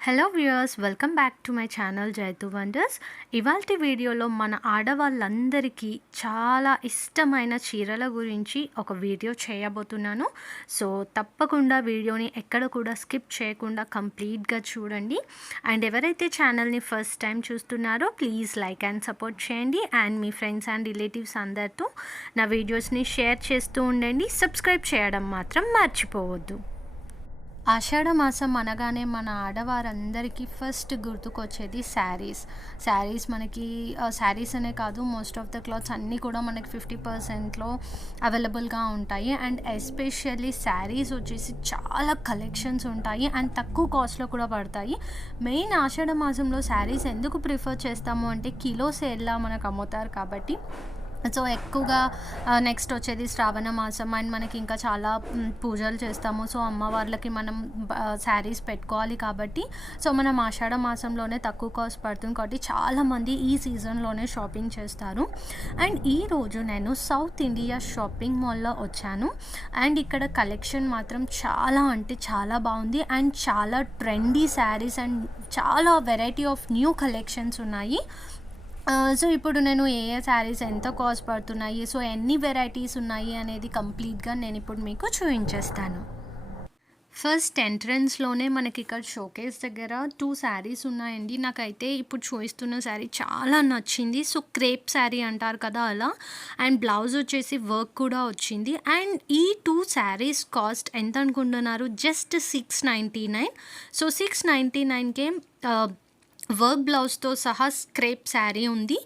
Hello viewers, welcome back to my channel Jaitu wonders. ఇవాల్టి వీడియోలో మన ఆడవాళ్ళందరికీ చాలా ఇష్టమైన చీరల గురించి ఒక వీడియో చేయబోతున్నాను. సో తప్పకుండా వీడియోని ఎక్కడ కూడా స్కిప్ చేయకుండా కంప్లీట్గా చూడండి. అండ్ ఎవరైతే ఛానల్ని ఫస్ట్ టైం చూస్తున్నారో ప్లీజ్ లైక్ అండ్ సపోర్ట్ చేయండి. And me friends and relatives అందరితో నా వీడియోస్ని షేర్ చేస్తూ ఉండండి. సబ్స్క్రైబ్ చేయడం మాత్రం మర్చిపోవద్దు. ఆషాఢ మాసం అనగానే మన ఆడవారందరికీ ఫస్ట్ గుర్తుకొచ్చేది శారీస్ మనకి శారీస్ అనే కాదు, మోస్ట్ ఆఫ్ ద క్లాత్స్ అన్నీ కూడా మనకి 50%లో అవైలబుల్గా ఉంటాయి. అండ్ ఎస్పెషల్లీ శారీస్ వచ్చేసి చాలా కలెక్షన్స్ ఉంటాయి అండ్ తక్కువ కాస్ట్లో కూడా పడతాయి. మెయిన్ ఆషాఢ మాసంలో శారీస్ ఎందుకు ప్రిఫర్ చేస్తాము అంటే కిలో సేల్లా మనకు అమ్ముతారు కాబట్టి. సో ఎక్కువగా నెక్స్ట్ వచ్చేది శ్రావణ మాసం అండ్ మనకి ఇంకా చాలా పూజలు చేస్తాము. సో అమ్మవార్లకి మనం శారీస్ పెట్టుకోవాలి కాబట్టి సో మనం ఆషాఢ మాసంలోనే తక్కువ కాస్ట్ పడుతుంది కాబట్టి చాలామంది ఈ సీజన్లోనే షాపింగ్ చేస్తారు. అండ్ ఈరోజు నేను సౌత్ ఇండియా షాపింగ్ మాల్లో వచ్చాను. అండ్ ఇక్కడ కలెక్షన్ మాత్రం చాలా అంటే చాలా బాగుంది అండ్ చాలా ట్రెండీ శారీస్ అండ్ చాలా వెరైటీ ఆఫ్ న్యూ కలెక్షన్స్ ఉన్నాయి. సో ఇప్పుడు నేను ఏ శారీస్ ఎంత కాస్ట్ పడుతున్నాయి, సో ఎన్ని వెరైటీస్ ఉన్నాయి అనేది కంప్లీట్గా నేను ఇప్పుడు మీకు చూపించేస్తాను. ఫస్ట్ ఎంట్రన్స్లోనే మనకి ఇక్కడ షోకేస్ దగ్గర 2 శారీస్ ఉన్నాయండి. నాకైతే ఇప్పుడు చూపిస్తున్న శారీ చాలా నచ్చింది. సో క్రేప్ శారీ అంటారు కదా అలా, అండ్ బ్లౌజ్ వచ్చేసి వర్క్ కూడా వచ్చింది. అండ్ ఈ 2 శారీస్ కాస్ట్ ఎంత అనుకుంటున్నారు? జస్ట్ 699. సో 699కే వర్క్ బ్లౌజ్తో సహా స్క్రేప్ శారీ ఉంది.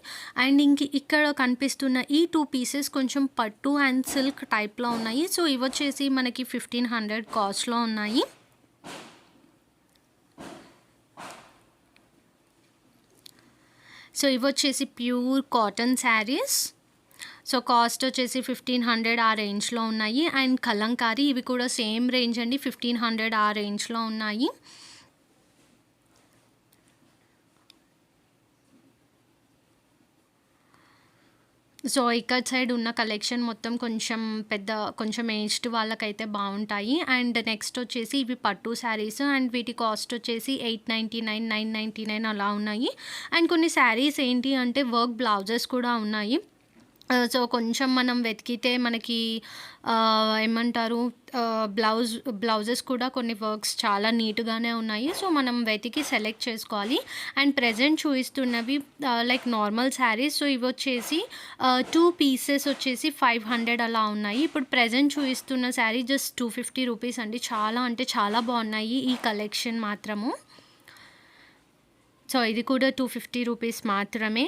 అండ్ ఇక్కడ కనిపిస్తున్న ఈ 2 పీసెస్ కొంచెం పట్టు అండ్ సిల్క్ టైప్లో ఉన్నాయి. సో ఇవి వచ్చేసి మనకి 1500 కాస్ట్లో ఉన్నాయి. సో ఇవి వచ్చేసి pure cotton saris. So cost వచ్చేసి 1500 ఆ రేంజ్లో ఉన్నాయి. అండ్ కలంకారీ ఇవి కూడా సేమ్ రేంజ్ అండి, 1500 ఆ రేంజ్లో ఉన్నాయి. సో ఇక్కడ సైడ్ ఉన్న కలెక్షన్ మొత్తం కొంచెం ఏజ్డ్ వాళ్ళకైతే బాగుంటాయి. అండ్ నెక్స్ట్ వచ్చేసి ఇవి పట్టు శారీస్ అండ్ వీటి కాస్ట్ వచ్చేసి 899, 999 అలా ఉన్నాయి. అండ్ కొన్ని శారీస్ ఏంటి అంటే వర్క్ బ్లౌజెస్ కూడా ఉన్నాయి. సో కొంచెం మనం వెతికితే మనకి ఏమంటారు బ్లౌజెస్ కూడా కొన్ని వర్క్స్ చాలా నీట్గానే ఉన్నాయి. సో మనం వెతికి సెలెక్ట్ చేసుకోవాలి. అండ్ ప్రజెంట్ చూపిస్తున్నవి లైక్ నార్మల్ శారీస్. సో ఇవి వచ్చేసి 2 పీసెస్ వచ్చేసి 500 అలా ఉన్నాయి. ఇప్పుడు ప్రజెంట్ చూపిస్తున్న శారీ జస్ట్ 250 రూపీస్ అండి. చాలా అంటే చాలా బాగున్నాయి ఈ కలెక్షన్ మాత్రము. సో ఇది కూడా 250 రూపీస్ మాత్రమే.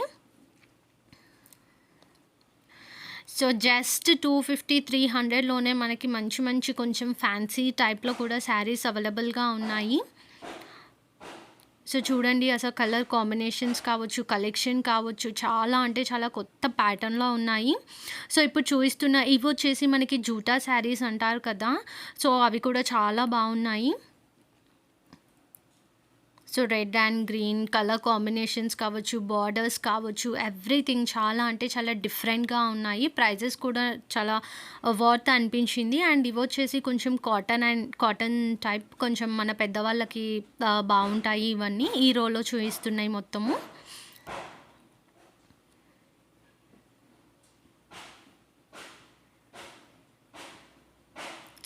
సో జస్ట్ 250, 300లోనే మనకి మంచి కొంచెం ఫ్యాన్సీ టైప్లో కూడా శారీస్ అవైలబుల్గా ఉన్నాయి. సో చూడండి, అసలు కలర్ కాంబినేషన్స్ కావచ్చు, కలెక్షన్ కావచ్చు, చాలా అంటే చాలా కొత్త ప్యాటర్న్లో ఉన్నాయి. సో ఇప్పుడు చూపిస్తున్న ఇవి వచ్చేసి మనకి జూటా శారీస్ అంటారు కదా, సో అవి కూడా చాలా బాగున్నాయి. So red and green colour combinations కావచ్చు, బార్డర్స్ కావచ్చు, ఎవ్రీథింగ్ చాలా అంటే చాలా డిఫరెంట్గా ఉన్నాయి. ప్రైజెస్ కూడా చాలా వర్త్ అనిపించింది. అండ్ ఇవి వచ్చేసి కొంచెం కాటన్ టైప్, కొంచెం మన పెద్దవాళ్ళకి బాగుంటాయి. ఇవన్నీ ఈ రోలో చూపిస్తున్నాయి మొత్తము.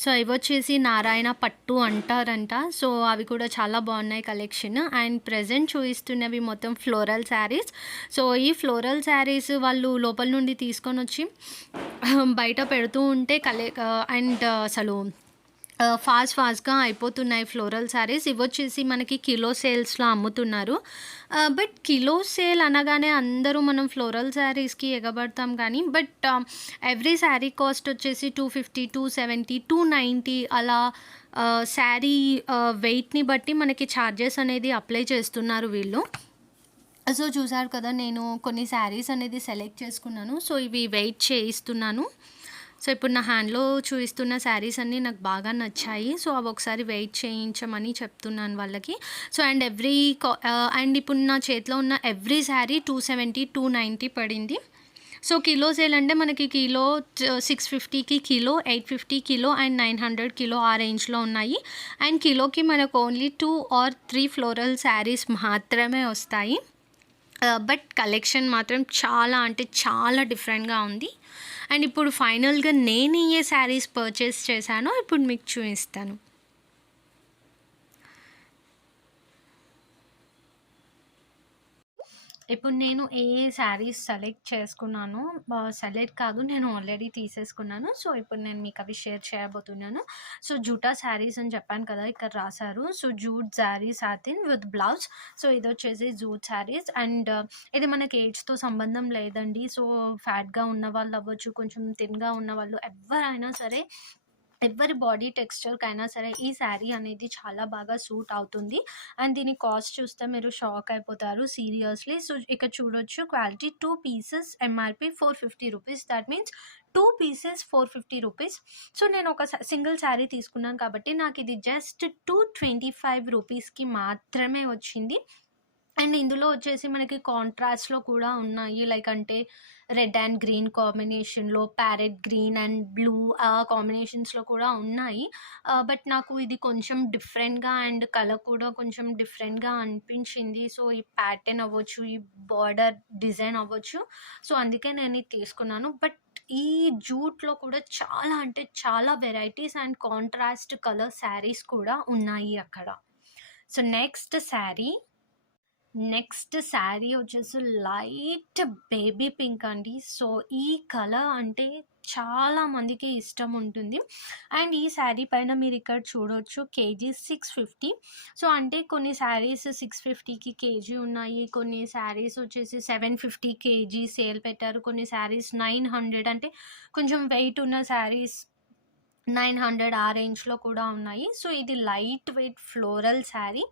సో ఇవి వచ్చేసి నారాయణ పట్టు అంటారంట. సో అవి కూడా చాలా బాగున్నాయి కలెక్షన్. అండ్ ప్రజెంట్ చూపిస్తున్నవి మొత్తం ఫ్లోరల్ శారీస్. సో ఈ ఫ్లోరల్ శారీస్ వాళ్ళు లోపల నుండి తీసుకొని వచ్చి బయట పెడుతూ ఉంటే అండ్ అసలు ఫాస్ట్గా అయిపోతున్నాయి ఫ్లోరల్ శారీస్. ఇవి వచ్చేసి మనకి కిలో సేల్స్లో అమ్ముతున్నారు. బట్ కిలో సేల్ అనగానే అందరూ మనం ఫ్లోరల్ శారీస్కి ఎగబడతాం కానీ బట్ ఎవ్రీ శారీ కాస్ట్ వచ్చేసి 250, 270, 290 అలా శారీ వెయిట్ని బట్టి మనకి ఛార్జెస్ అనేది అప్లై చేస్తున్నారు వీళ్ళు. సో చూసారు కదా, నేను కొన్ని శారీస్ అనేది సెలెక్ట్ చేసుకున్నాను. సో ఇవి వెయిట్ చేయిస్తున్నాను. సో ఇప్పుడు నా హ్యాండ్లో చూపిస్తున్న శారీస్ అన్నీ నాకు బాగా నచ్చాయి. సో అవి ఒకసారి వెయిట్ చేయించమని చెప్తున్నాను వాళ్ళకి. సో అండ్ అండ్ ఇప్పుడు నా చేతిలో ఉన్న ఎవ్రీ శారీ 270, 290 పడింది. సో కిలో సేల్ అంటే మనకి కిలో 650కి కిలో, 850 కిలో అండ్ 900 కిలో ఆ రేంజ్లో ఉన్నాయి. అండ్ కిలోకి మనకు ఓన్లీ 2 ఆర్ 3 ఫ్లోరల్ శారీస్ మాత్రమే వస్తాయి. బట్ కలెక్షన్ మాత్రం చాలా అంటే చాలా డిఫరెంట్గా ఉంది. అండ్ ఇప్పుడు ఫైనల్గా నేను ఏ శారీస్ పర్చేస్ చేశానో ఇప్పుడు మీకు చూపిస్తాను. ఇప్పుడు నేను ఏ శారీస్ సెలెక్ట్ చేసుకున్నానో, సెలెక్ట్ కాదు, నేను ఆల్రెడీ తీసేసుకున్నాను. సో ఇప్పుడు నేను మీకు అవి షేర్ చేయబోతున్నాను. సో జూటా శారీస్ అని చెప్పాను కదా, ఇక్కడ రాశారు. So jute sari satin with blouse. So ఇది వచ్చేసి జూట్ శారీస్. అండ్ ఇది మనకి ఏజ్తో సంబంధం లేదండి. సో ఫ్యాట్గా ఉన్న వాళ్ళు అవ్వచ్చు, కొంచెం థిన్గా ఉన్న వాళ్ళు, ఎవరైనా సరే, ఎవరి బాడీ టెక్స్చర్కైనా సరే ఈ శారీ అనేది చాలా బాగా సూట్ అవుతుంది. అండ్ దీని కాస్ట్ చూస్తే మీరు షాక్ అయిపోతారు సీరియస్లీ. సో ఇక్కడ చూడొచ్చు, quality 2 pieces MRP 450 rupees. That means 2 pieces 450 rupees. So నేను ఒక సింగిల్ శారీ తీసుకున్నాను కాబట్టి నాకు ఇది జస్ట్ 225 రూపీస్కి మాత్రమే వచ్చింది. అండ్ ఇందులో వచ్చేసి మనకి కాంట్రాస్ట్‌లో కూడా ఉన్నాయి. లైక్ అంటే రెడ్ అండ్ గ్రీన్ కాంబినేషన్‌లో, ప్యారెట్ గ్రీన్ అండ్ బ్లూ కాంబినేషన్స్‌లో కూడా ఉన్నాయి. బట్ నాకు ఇది కొంచెం డిఫరెంట్‌గా అండ్ కలర్ కూడా కొంచెం డిఫరెంట్‌గా అనిపించింది. సో ఈ ప్యాటర్న్ అవ్వచ్చు, ఈ బార్డర్ డిజైన్ అవ్వచ్చు. సో అందుకే నేను ఇది తీసుకున్నాను. బట్ ఈ జూట్‌లో కూడా చాలా అంటే చాలా varieties and contrast colour saris కూడా ఉన్నాయి అక్కడ. సో నెక్స్ట్ శారీ వచ్చేసి లైట్ బేబీ పింక్ అండి. సో ఈ కలర్ అంటే చాలా మందికి ఇష్టం ఉంటుంది. అండ్ ఈ శారీ పైన మీరు ఇక్కడ చూడొచ్చు కేజీ 650. సో అంటే కొన్ని శారీస్ 650కి కేజీ ఉన్నాయి, కొన్ని శారీస్ వచ్చేసి 750 కేజీ సేల్ పెట్టారు, కొన్ని శారీస్ 900, అంటే కొంచెం వెయిట్ ఉన్న శారీస్ 900 ఆ రేంజ్లో కూడా ఉన్నాయి. సో ఇది light weight floral sari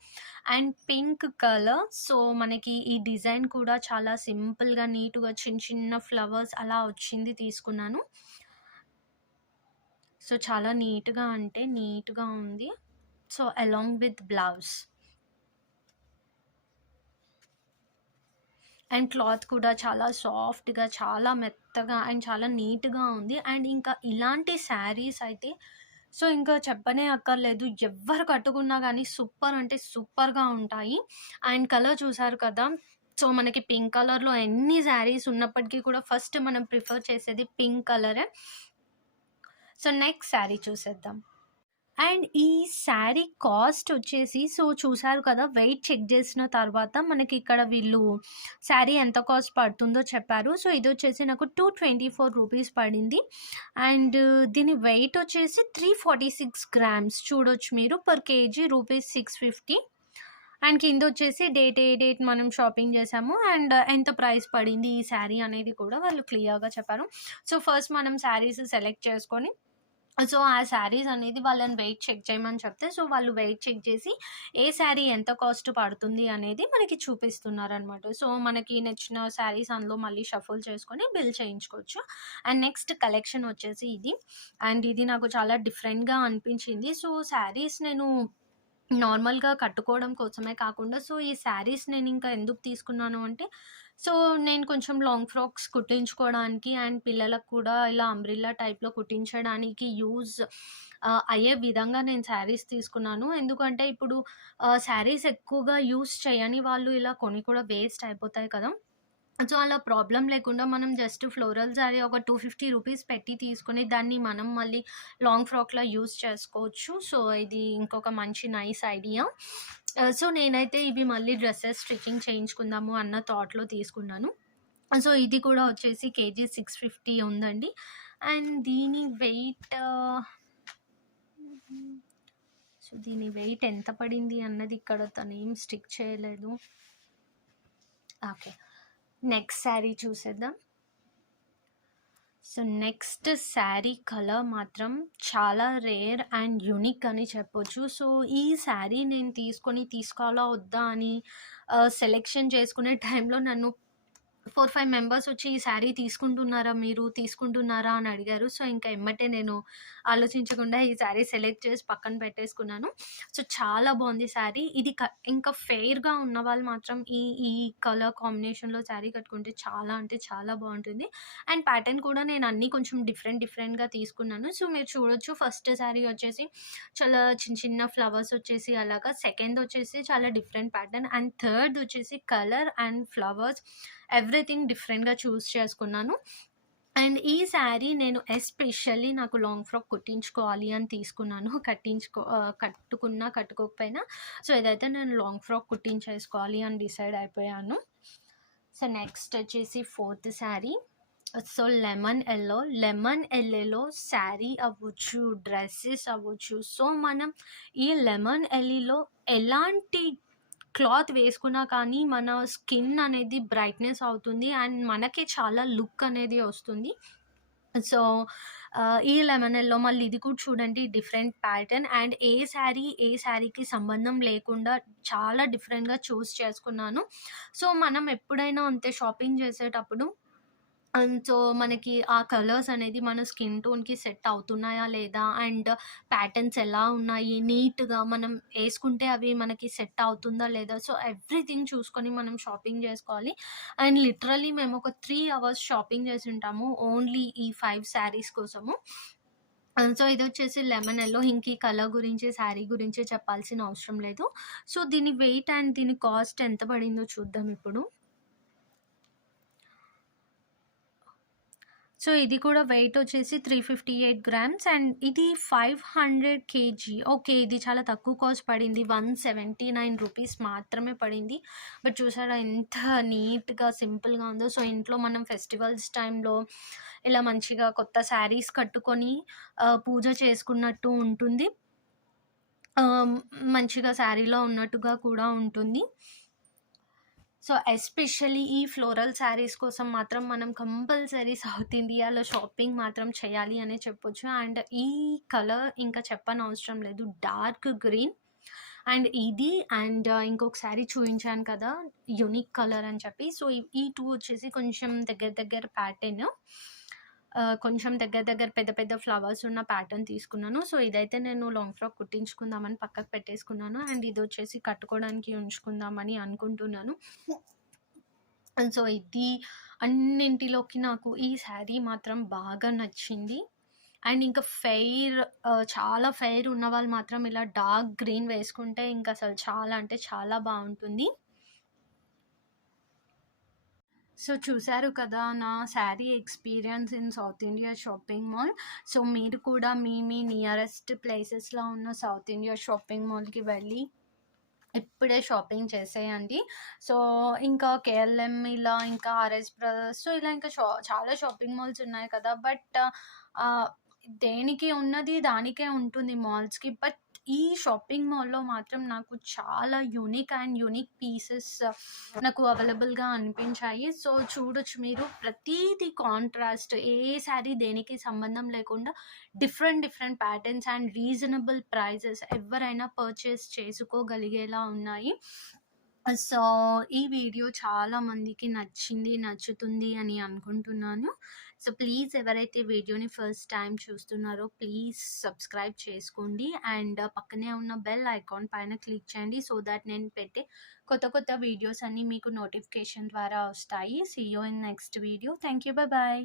and pink colour. So మనకి ఈ డిజైన్ కూడా చాలా సింపుల్గా నీట్గా చిన్న చిన్న ఫ్లవర్స్ అలా వచ్చింది, తీసుకున్నాను. సో చాలా నీట్గా అంటే నీట్గా ఉంది. So along with blouse and cloth కూడా చాలా సాఫ్ట్గా, చాలా మెత్తగా అండ్ చాలా నీట్గా ఉంది. అండ్ ఇంకా ఇలాంటి శారీస్ అయితే సో ఇంకా చెప్పనే అక్కర్లేదు, ఎవ్వరు కట్టుకున్నా కానీ సూపర్ అంటే సూపర్గా ఉంటాయి. అండ్ కలర్ చూసారు కదా, సో మనకి పింక్ కలర్లో ఎన్ని శారీస్ ఉన్నప్పటికీ కూడా ఫస్ట్ మనం ప్రిఫర్ చేసేది పింక్ కలరే. సో నెక్స్ట్ శారీ చూసేద్దాం. అండ్ ఈ శారీ కాస్ట్ వచ్చేసి సో చూసారు కదా, వెయిట్ చెక్ చేసిన తర్వాత మనకి ఇక్కడ వీళ్ళు శారీ ఎంత కాస్ట్ పడుతుందో చెప్పారు. సో ఇది వచ్చేసి నాకు 224 రూపీస్ పడింది. అండ్ దీని వెయిట్ వచ్చేసి 346 గ్రామ్స్ చూడొచ్చు మీరు, పర్ కేజీ రూపీస్ 650. అండ్ కింద వచ్చేసి ఏ డేట్ మనం షాపింగ్ చేసాము అండ్ ఎంత ప్రైస్ పడింది ఈ శారీ అనేది కూడా వాళ్ళు క్లియర్గా చెప్పారు. సో ఫస్ట్ మనం శారీస్ సెలెక్ట్ చేసుకొని, సో ఆ శారీస్ అనేది వాళ్ళని వెయిట్ చెక్ చేయమని చెప్తే, సో వాళ్ళు వెయిట్ చెక్ చేసి ఏ శారీ ఎంత కాస్ట్ పడుతుంది అనేది మనకి చూపిస్తున్నారనమాట. సో మనకి నచ్చిన శారీస్ అందులో మళ్ళీ షఫుల్ చేసుకొని బిల్ చేయించుకోవచ్చు. అండ్ నెక్స్ట్ కలెక్షన్ వచ్చేసి ఇది. అండ్ ఇది నాకు చాలా డిఫరెంట్గా అనిపించింది. సో శారీస్ నేను నార్మల్గా కట్టుకోవడం కోసమే కాకుండా, సో ఈ శారీస్ నేను ఇంకా ఎందుకు తీసుకున్నాను అంటే, సో నేను కొంచెం లాంగ్ ఫ్రాక్స్ కుట్టించుకోవడానికి అండ్ పిల్లలకు కూడా ఇలా అంబ్రిల్లా టైప్లో కుట్టించడానికి యూజ్ అయ్యే విధంగా నేను శారీస్ తీసుకున్నాను. ఎందుకంటే ఇప్పుడు శారీస్ ఎక్కువగా యూజ్ చేయని వాళ్ళు ఇలా కొని కూడా వేస్ట్ అయిపోతాయి కదా. సో అలా ప్రాబ్లమ్ లేకుండా మనం జస్ట్ ఫ్లోరల్ శారీ ఒక 250 రూపీస్ పెట్టి తీసుకొని దాన్ని మనం మళ్ళీ లాంగ్ ఫ్రాక్‌లా యూజ్ చేసుకోవచ్చు. సో ఇది ఇంకొక మంచి నైస్ ఐడియా. సో నేనైతే ఇవి మళ్ళీ డ్రెసెస్ స్టిచ్చింగ్ చేయించుకుందాము అన్న థాట్‌లో తీసుకున్నాను. సో ఇది కూడా వచ్చేసి కేజీ 650 ఉందండి. అండ్ దీని వెయిట్ సో దీని వెయిట్ ఎంత పడింది అన్నది ఇక్కడ తనేం స్టిక్ చేయలేదు. ఓకే. నెక్స్ట్ శారీ చూసేద్దాం. సో నెక్స్ట్ శారీ కలర్ మాత్రం చాలా రేర్ అండ్ యూనిక్ అని చెప్పొచ్చు. సో ఈ శారీ నేను తీసుకోవాలా వద్దా అని సెలెక్షన్ చేసుకునే టైంలో నన్ను 4, 5 మెంబర్స్ వచ్చి ఈ శారీ తీసుకుంటున్నారా మీరు? తీసుకుంటున్నారా? అని అడిగారు. సో, ఇంకా ఎమ్మటే నేను ఆలోచించకుండా ఈ శారీ సెలెక్ట్ చేసి పక్కన పెట్టేసుకున్నాను. సో, చాలా బావుంది శారీ. ఇది ఇంకా ఫెయిర్‌గా ఉన్నవాళ్ళు మాత్రం ఈ ఈ కలర్ కాంబినేషన్‌లో శారీ కట్టుకుంటే చాలా అంటే చాలా బావుంటుంది. అండ్ ప్యాటర్న్ కూడా నేను అన్నీ కొంచెం డిఫరెంట్‌గా తీసుకున్నాను. సో, మీరు చూడొచ్చు ఫస్ట్ శారీ వచ్చేసి చాలా చిన్న చిన్న ఫ్లవర్స్ వచ్చేసి అలాగా. సెకండ్ వచ్చేసి చాలా డిఫరెంట్ ప్యాటర్న్. అండ్ థర్డ్ వచ్చేసి కలర్ అండ్ ఫ్లవర్స్ ఎవ్రీథింగ్ డిఫరెంట్‌గా చూజ్ చేసుకున్నాను. అండ్ ఈ శారీ నేను ఎస్పెషల్లీ నాకు లాంగ్ ఫ్రాక్ కుట్టించుకోవాలి అని తీసుకున్నాను. కట్టుకున్నా, కట్టుకోకపోయినా. సో, ఇదైతే నేను లాంగ్ ఫ్రాక్ కుట్టించేసుకోవాలి అని డిసైడ్ అయిపోయాను. సో, నెక్స్ట్ వచ్చేసి ఫోర్త్ శారీ. సో, లెమన్ ఎల్లోలో శారీ అవ్వచ్చు, డ్రెసెస్ అవ్వచ్చు. సో, మనం ఈ లెమన్ ఎల్లోలో ఎలాంటి క్లాత్ వేసుకున్నా కానీ మన స్కిన్ అనేది బ్రైట్‌నెస్ అవుతుంది. అండ్ మనకే చాలా లుక్ అనేది వస్తుంది. సో, ఈ లెమన్ ఎల్లో మళ్ళీ ఇది కూడా చూడండి డిఫరెంట్ ప్యాటర్న్. అండ్ ఏ శారీకి సంబంధం లేకుండా చాలా డిఫరెంట్‌గా చూజ్ చేసుకున్నాను. సో, మనం ఎప్పుడైనా అంతే షాపింగ్ చేసేటప్పుడు సో, మనకి ఆ కలర్స్ అనేది మన స్కిన్ టోన్‌కి సెట్ అవుతున్నాయా లేదా? అండ్ ప్యాటర్న్స్ ఎలా ఉన్నాయి? నీట్‌గా మనం ఏసుకుంటే అవి మనకి సెట్ అవుతుందా లేదా? సో, ఎవ్రీథింగ్ చూసుకొని మనం షాపింగ్ జేసుకోవాలి. అండ్ లిటరల్లీ మేము ఒక 3 అవర్స్ షాపింగ్ చేసుంటాము. ఓన్లీ ఈ 5 శారీస్ కోసము. సో, ఇదొచ్చేసి లెమన్ యెల్లో. ఇంక ఈ కలర్ గురించి, శారీ గురించి చెప్పాల్సిన అవసరం లేదు. సో, దీని వెయిట్ అండ్ దీని కాస్ట్ ఎంత పడిందో చూద్దాం ఇప్పుడు. సో, ఇది కూడా వెయిట్ వచ్చేసి 358 గ్రామ్స్ అండ్ ఇది 500 కేజీ. ఓకే. ఇది చాలా తక్కువ కాస్ట్ పడింది. 179 రూపీస్ మాత్రమే పడింది. బట్ చూసారా ఎంత నీట్‌గా, సింపుల్‌గా ఉందో. సో, ఇంట్లో మనం ఫెస్టివల్స్ టైంలో ఇలా మంచిగా కొత్త శారీస్ కట్టుకొని పూజ చేసుకున్నట్టు ఉంటుంది. ఆహ్, మంచిగా శారీలో ఉన్నట్టుగా కూడా ఉంటుంది. సో, ఎస్పెషల్లీ ఈ ఫ్లోరల్ శారీస్ కోసం మాత్రం మనం కంపల్సరీ సౌత్ ఇండియాలో షాపింగ్ మాత్రం చేయాలి అనే చెప్పొచ్చు. అండ్ ఈ కలర్ ఇంకా చెప్పనవసరం లేదు. డార్క్ గ్రీన్ అండ్ ఇది అండ్ ఇంకొక శారీ చూయించాను కదా! యూనిక్ కలర్ అని చెప్పి. సో, ఈ 2 వచ్చేసి కొంచెం దగ్గర ప్యాటర్న్. కొంచెం దగ్గర పెద్ద పెద్ద ఫ్లవర్స్ ఉన్న ప్యాటర్న్ తీసుకున్నాను. సో, ఇదైతే నేను లాంగ్ ఫ్రాక్ కుట్టించుకుందామని పక్కకు పెట్టేసుకున్నాను. అండ్ ఇదొచ్చేసి కట్టుకోవడానికి ఉంచుకుందామని అనుకుంటున్నాను. సో, ఇది అన్నింటిలోకి నాకు ఈ శారీ మాత్రం బాగా నచ్చింది. అండ్ ఇంకా చాలా ఫెయిర్ ఉన్నవాళ్ళు మాత్రం ఇలా డార్క్ గ్రీన్ వేసుకుంటే ఇంక అసలు చాలా అంటే చాలా బావుంటుంది. సో, చూసారు కదా! నా sari experience in south India shopping mall. So, మీరు కూడా మీ నియరెస్ట్ ప్లేసెస్‌లో ఉన్న సౌత్ ఇండియా షాపింగ్ మాల్‌కి వెళ్ళి ఇప్పుడే షాపింగ్ చేసేయండి. సో, ఇంకా కేఎల్ఎం ఇలా ఇంకా ఆర్ఎస్ బ్రదర్స్ సో, ఇలా ఇంకా చాలా షాపింగ్ మాల్స్ ఉన్నాయి కదా! బట్ ఆహ్, దేనికి ఉన్నది దానికే ఉంటుంది మాల్స్‌కి. బట్ ఈ షాపింగ్ మాల్‌లో మాత్రం నాకు చాలా యూనిక్ పీసెస్ నాకు అవైలబుల్‌గా అనిపించాయి. సో, చూడొచ్చు మీరు ప్రతీది కాంట్రాస్ట్ ఏ శారీ దేనికి సంబంధం లేకుండా different patterns and reasonable prices ఎవరైనా పర్చేస్ చేసుకోగలిగేలా ఉన్నాయి. సో, ఈ వీడియో చాలా మందికి నచ్చుతుంది అని అనుకుంటున్నాను. సో, ప్లీజ్ ఎవరైతే వీడియోని ఫస్ట్ టైమ్ చూస్తున్నారో ప్లీజ్ సబ్స్క్రైబ్ చేసుకోండి. అండ్ పక్కనే ఉన్న బెల్ ఐకాన్ పైన క్లిక్ చేయండి. సో దట్ నేను పెట్టే కొత్త వీడియోస్ అన్నీ మీకు నోటిఫికేషన్ ద్వారా వస్తాయి. See you in next video. Thank you. Bye.